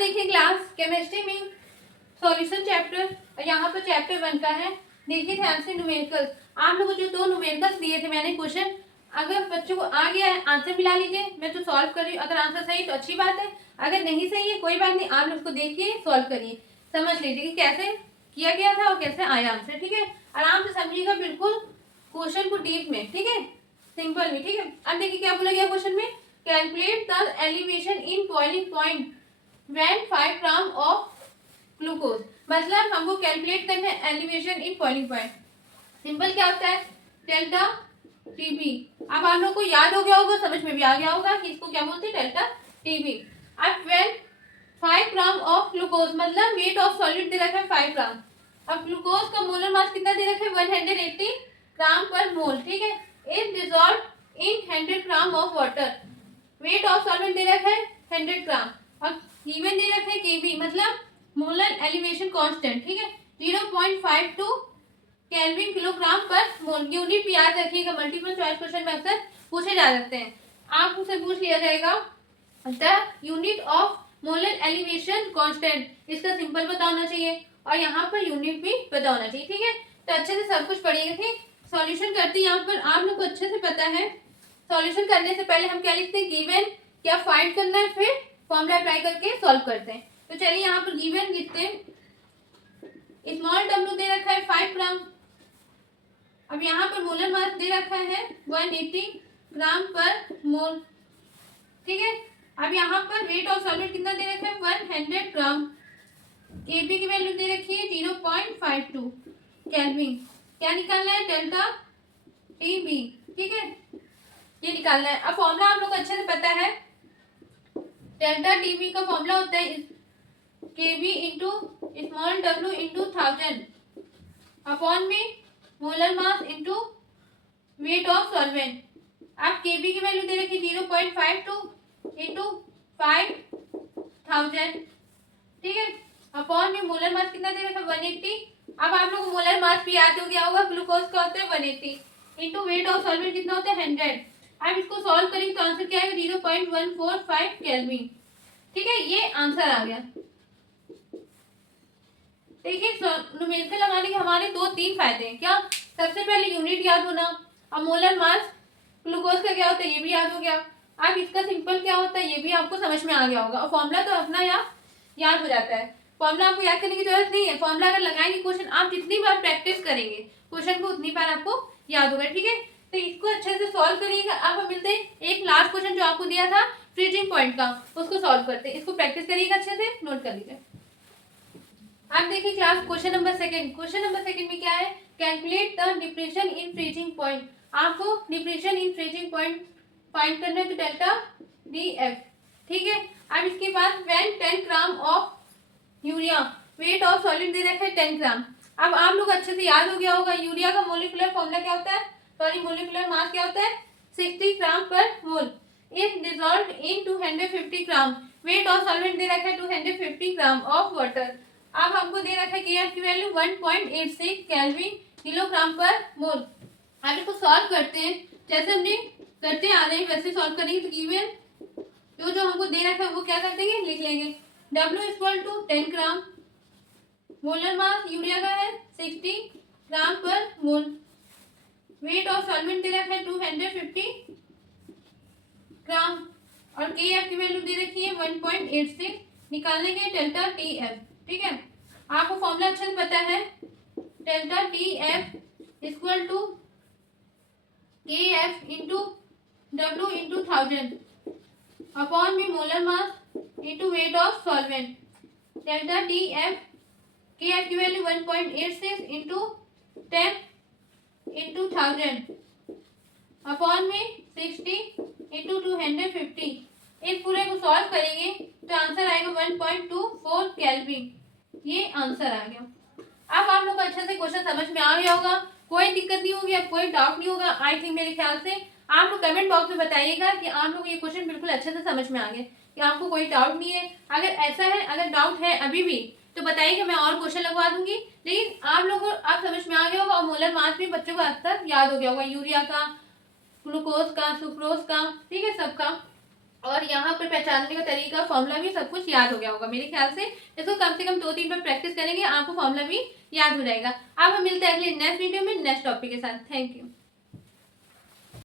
देखिए class chemistry में solution chapter, यहाँ पर चैप्टर 1 का है। देखिए ध्यान से न्यूमेरिकल। आप लोगों को जो 2 न्यूमेरिकल्स दिए थे मैंने क्वेश्चन, अगर बच्चों को आ गया है आंसर मिला लीजिए, मैं तो सॉल्व कर रही हूँ। अगर आंसर सही तो अच्छी बात है, अगर नहीं सही है कोई बात नहीं, आप लोग उसको देखिए सॉल्व करिए, समझ लीजिए कि कैसे किया गया था और कैसे आया आंसर। ठीक है, आराम से समझिएगा बिल्कुल क्वेश्चन को डीप में, ठीक है, सिंपल में। ठीक है, अब देखिए क्या बोला गया क्वेश्चन में, calculate the elevation in boiling point when 5 gram of glucose. मतलब हमको कैलकुलेट करना है elevation in boiling point. Simple क्या होता है, डेल्टा टीबी। अब आप लोग को याद हो गया होगा, समझ में भी आ गया होगा कि इसको क्या बोलते हैं, डेल्टा टीबी। अब व्हेन 5 ग्राम ऑफ ग्लूकोज, मतलब वेट ऑफ सॉलिड दे रखा है 5 ग्राम। अब ग्लूकोज का मोलर मास कितना दे रखा है, 180 ग्राम पर मोल। ठीक है, is dissolve in 100 gram of water. Weight of solvent दे रखा है 100 ग्राम और गिवन दे रखा है केबी, मतलब मोलर एलिवेशन कांस्टेंट। ठीक है, 0.52 केल्विन किलोग्राम पर मोल। यूनिट भी याद रखिएगा, मल्टीपल चॉइस क्वेश्चन में अक्सर पूछे जा सकते हैं। आपसे पूछ लिया जाएगा the unit of molar elevation constant, इसका सिंपल पता होना चाहिए और यहाँ पर यूनिट भी पता होना चाहिए। ठीक है, तो अच्छे से सब कुछ पढ़िएगा। ठीक, सॉल्यूशन करते हैं। यहाँ पर आप लोग को अच्छे से पता है, सॉल्यूशन करने से पहले हम क्या लिखते हैं, गिवन, क्या फाइंड करना है, फिर फॉर्मूला अप्लाई करके सॉल्व करते हैं। तो चलिए यहाँ पर गिवन लिखते हैं, स्मॉल डब्ल्यू दे रखा है 5 ग्राम। अब यहाँ पर मोलर मास दे रखा है 180 ग्राम पर मोल। ठीक है, अब यहाँ पर वेट ऑफ सॉल्वेंट कितना दे रखा है, 100 ग्राम। केबी की वैल्यू दे रखी है 0.52 केल्विन। क्या निकालना है, डेल्टा टीबी। ठीक है, ये निकालना है। अब फॉर्मूला आप लोग को अच्छे से पता है, डेल्टा टीबी का फॉर्मूला होता है K B into small W into 1000 upon में molar mass into weight of solvent. आप केबी की वैल्यू दे रखी 0.52 इंटू 5000। ठीक है, अपॉन में मोलर मास कितना दे रखा है, 180। अब आप लोग को मोलर मास भी याद हो गया होगा, ग्लूकोज का होता है 180 इंटू वेट ऑफ सॉल्वेंट कितना होता है 100। अब इसको सॉल्व करेंगे तो आंसर क्या आएगा, 0.145 केल्विन। ठीक है, ये आंसर आ गया। देखिए न्यूमेरिकल लगाने के हमारे 2-3 फायदे हैं। क्या, सबसे पहले यूनिट याद होना, और मोलर मास ग्लूकोज का क्या होता है ये भी याद हो गया। अब इसका सिंपल क्या होता है ये भी आपको समझ में आ गया होगा, और फॉर्मूला तो अपना याद हो जाता है। फॉर्मूला आपको याद करने की जरूरत नहीं है, फॉर्मूला अगर लगाएंगे क्वेश्चन, आप जितनी बार प्रैक्टिस करेंगे क्वेश्चन को उतनी बार आपको याद होगा। ठीक है, तो इसको अच्छे से सॉल्व करिएगा। अब हम मिलते हैं एक लास्ट क्वेश्चन जो आपको दिया था फ्रीजिंग पॉइंट का, उसको सॉल्व करते हैं। इसको प्रैक्टिस करिएगा, अच्छे से नोट कर लीजिए। आप देखिए class question number second. Question number second में क्या है, calculate the depression in freezing point. आपको depression in freezing point find करना है, तो डेल्टा डी एफ। ठीक है, अब इसके बाद when 10 gram of urea, weight of solid दे रखा है 10 ग्राम। अब आप लोग अच्छे से याद हो गया होगा, यूरिया का मोलिकुलर फॉर्मूला क्या होता है, सॉरी मोलिकुलर मास क्या होता है, 60 ग्राम पर mole. Is dissolved in 250 gram. Weight of solvent दे रखा है 250 ग्राम ऑफ वाटर। अब हमको दे रखा है कि की वैल्यू 1.86 केल्विन किलोग्राम पर मोल। अब इसको सॉल्व करते हैं, जैसे हमने करते आ रहे हैं वैसे सॉल्व करेंगे। तो गिवन जो हमको दे रखा है वो क्या कर देंगे, लिख लेंगे। W equal to 10 gram, molar mass urea का है 60 ग्राम पर मोल, वेट ऑफ सॉल्वेंट दे रखा है 250 ग्राम, और के एफ की वैल्यू दे रखी है 1.86। निकालने के डेल्टा टी एफ। ठीक है, आपको फॉर्मूला अच्छे से पता है, delta T F equal to K F into W into 1000 upon में molar mass into weight of solvent. Delta T F, K F की वैल्यू 1.86 इंटू 10 इंटू 1000 अपॉन में 60 इंटू 250। इस पूरे को सॉल्व करेंगे तो आंसर आएगा 1.24 केल्विन। ये आंसर आ गया। अब आप लोग को अच्छे से क्वेश्चन समझ में आ गया होगा, कोई दिक्कत नहीं होगी, अब कोई डाउट नहीं होगा। आई थिंक मेरे ख्याल से आप लोग कमेंट बॉक्स में बताइएगा कि आप लोग ये क्वेश्चन बिल्कुल अच्छे से समझ में आ गए, कि आपको कोई डाउट नहीं है। अगर ऐसा है, अगर डाउट है अभी भी, तो बताइएगा, मैं और क्वेश्चन लगवा दूंगी। लेकिन आप लोग को अब समझ में आ गया होगा, और मोलर मास भी बच्चों को अब तक याद हो गया होगा, यूरिया का, ग्लूकोज का, सुक्रोज का, ठीक है, सबका। और यहाँ पर पहचानने का तरीका, फॉर्मूला भी सब कुछ याद हो गया होगा मेरे ख्याल से। इसको कम से कम 2-3 बार प्रैक्टिस करेंगे, आपको फॉर्मूला भी याद हो जाएगा। अब हम मिलते हैं अगले नेक्स्ट वीडियो में नेक्स्ट टॉपिक के साथ। Thank you.